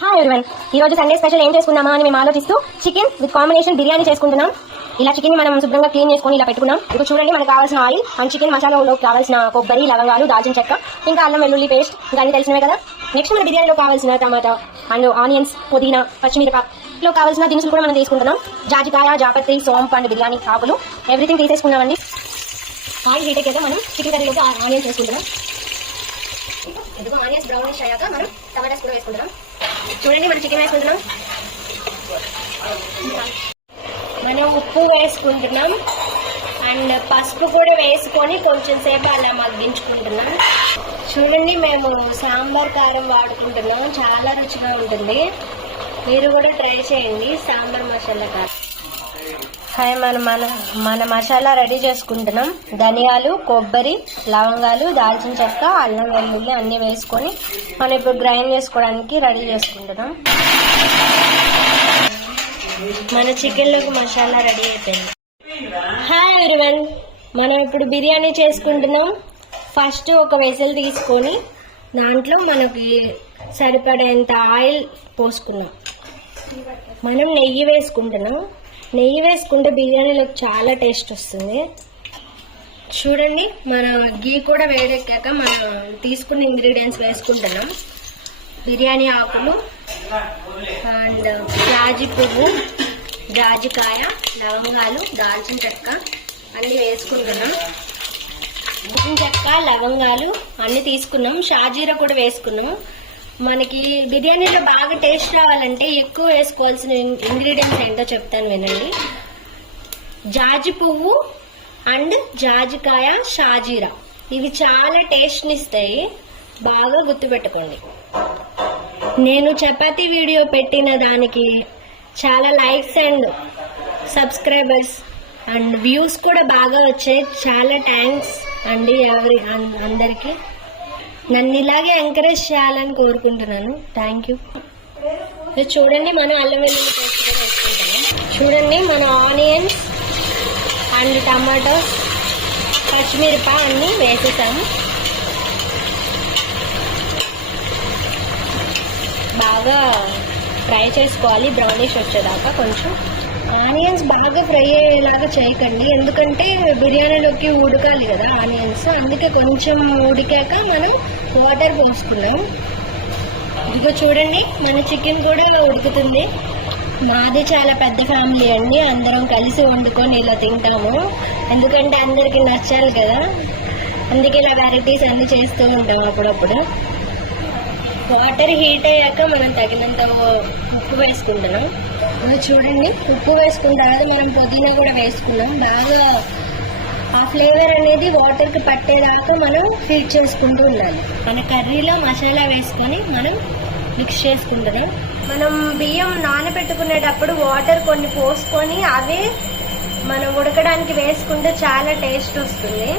Hi everyone, ఈ రోజు Sunday special ఏం చేసుకున్నామా అని మేము ఆలోచిస్తూ చికెన్ విత్ కాంబినేషన్ బిర్యానీ చేసుకుంటున్నాం. ఇలా చికెన్ ని మనం శుభ్రంగా క్లీన్ చేసుకుని ఇలా పెట్టుకున్నాం. ఇప్పుడు చూడండి, మనకు కావాల్సిన ఆయిల్ అండ్ చికెన్ మసాలాలో కావాల్సిన కొబ్బరి, లవంగాలు, దాల్చిన చెక్క, ఇంకా అల్లం వెల్లుల్లి పేస్ట్, ఇంకా అన్ని తెలిసినవే కదా. నెక్స్ట్ మన బిర్యానీలో కావాల్సిన టమాటా అండ్ ఆనియన్స్, పుదీనా, పచ్చిమిరపకాయలో కావాల్సిన దినుసులు కూడా మనం తీసుకుంటున్నాం. జాజికాయ, జాపత్రి, సోంపు అండ్ బిర్యానీ ఆకులు ఎవ్రీథింగ్ తీసేసుకున్నామండి. ఆయిల్ హీట్ ఎక్కాక మనం చికెన్ కర్రీలోకి ఆనియన్స్ వేసుకుంటున్నాం. ఎందుకు ఆనియన్స్ బ్రౌనిష్ అయ్యాక మనం టమాటాస్ కూడా వేసుకుంటున్నాం. చూడండి, మనం చికెన్ వేసుకుంటున్నాం. మనం ఉప్పు వేసుకుంటున్నాం అండ్ పసుపు కూడా వేసుకొని కొంచెం సేపు అలా మగ్గించుకుంటున్నాం. చూడండి, మేము సాంబార్ కారం వాడుకుంటున్నాం, చాలా రుచిగా ఉంటుంది. మీరు కూడా ట్రై చేయండి సాంబార్ మసాలా కారం. మన మసాలా రెడీ చేసుకుంటున్నాం. ధనియాలు, కొబ్బరి, లవంగాలు, దాల్చిన చెక్క, అల్లం వెల్లుల్లి అన్నీ వేసుకొని మనం ఇప్పుడు గ్రైండ్ చేసుకోవడానికి రెడీ చేసుకుంటున్నాం. మన చికెన్లోకి మసాలా రెడీ అయిపోయింది. హాయ్ ఎవరీవన్, మనం ఇప్పుడు బిర్యానీ చేసుకుంటున్నాం. ఫస్ట్ ఒక వెసల్ తీసుకొని దాంట్లో మనకి సరిపడేంత ఆయిల్ పోసుకున్నాం. మనం నెయ్యి వేసుకుంటున్నాం. నెయ్యి వేసుకుంటే బిర్యానీలోకి చాలా టేస్ట్ వస్తుంది. చూడండి, మన గీ కూడా వేడెక్కాక మనం తీసుకున్న ఇంగ్రీడియంట్స్ వేసుకుంటున్నాం. బిర్యానీ ఆకులు అండ్ జాజి పువ్వు, జాజికాయ, లవంగాలు, దాల్చిన చెక్క అన్నీ వేసుకుంటున్నాం. దాల్చిన చెక్క, లవంగాలు అన్నీ తీసుకున్నాం. షాజీరా కూడా వేసుకున్నాం. మనకి బిర్యానీలో బాగా టేస్ట్ రావాలంటే ఎక్కువ వేసుకోవాల్సిన ఇంగ్రీడియంట్స్ ఏంటో చెప్తాను వినండి. జాజి పువ్వు అండ్ జాజికాయ, షాజీరా ఇవి చాలా టేస్ట్ని ఇస్తాయి, బాగా గుర్తుపెట్టుకోండి. నేను చపాతీ వీడియో పెట్టిన దానికి చాలా likes and subscribers and views కూడా బాగా వచ్చాయి. చాలా థ్యాంక్స్ అండి అందరికీ. నన్ను ఇలాగే ఎంకరేజ్ చేయాలని కోరుకుంటున్నాను. Thank you. చూడండి, మనం అల్లం వెల్లుల్లి పేస్ట్ కూడా వేసుకుంటాము. చూడండి, మన ఆనియన్స్ అండ్ టమాటోస్, పచ్చిమిరపకాయ అన్నీ వేసేసాము. బాగా ఫ్రై చేసుకోవాలి, బ్రౌనిష్ వచ్చేదాకా. కొంచెం ఆనియన్స్ బాగా ఫ్రై అయ్యేలాగా చేయకండి, ఎందుకంటే బిర్యానీలోకి ఉడకాలి కదా ఆనియన్స్. అందుకే కొంచెం ఉడికాక మనం వాటర్ పోసుకున్నాం. ఇదిగో చూడండి, మన చికెన్ కూడా ఉడుకుతుంది. మాది చాలా పెద్ద ఫ్యామిలీ అండి, అందరం కలిసి వండుకొని ఇలా తింటాము. ఎందుకంటే అందరికి నచ్చాలి కదా, అందుకే ఇలా వెరైటీస్ అన్ని చేస్తూ ఉంటాం అప్పుడప్పుడు. వాటర్ హీట్ అయ్యాక మనం తగినంత ఉప్పు వేసుకుంటున్నాం. చూడండి, ఉప్పు వేసుకున్న తర్వాత మనం పుదీనా కూడా వేసుకున్నాం. బాగా ఆ ఫ్లేవర్ అనేది వాటర్కి పట్టేదాకా మనం హీట్ చేసుకుంటూ ఉండాలి. మన కర్రీలో మసాలా వేసుకొని మనం మిక్స్ చేసుకుంటున్నాం. మనం బియ్యం నానబెట్టుకునేటప్పుడు వాటర్ కొన్ని పోసుకొని అవే మనం ఉడకడానికి వేసుకుంటే చాలా టేస్ట్ వస్తుంది.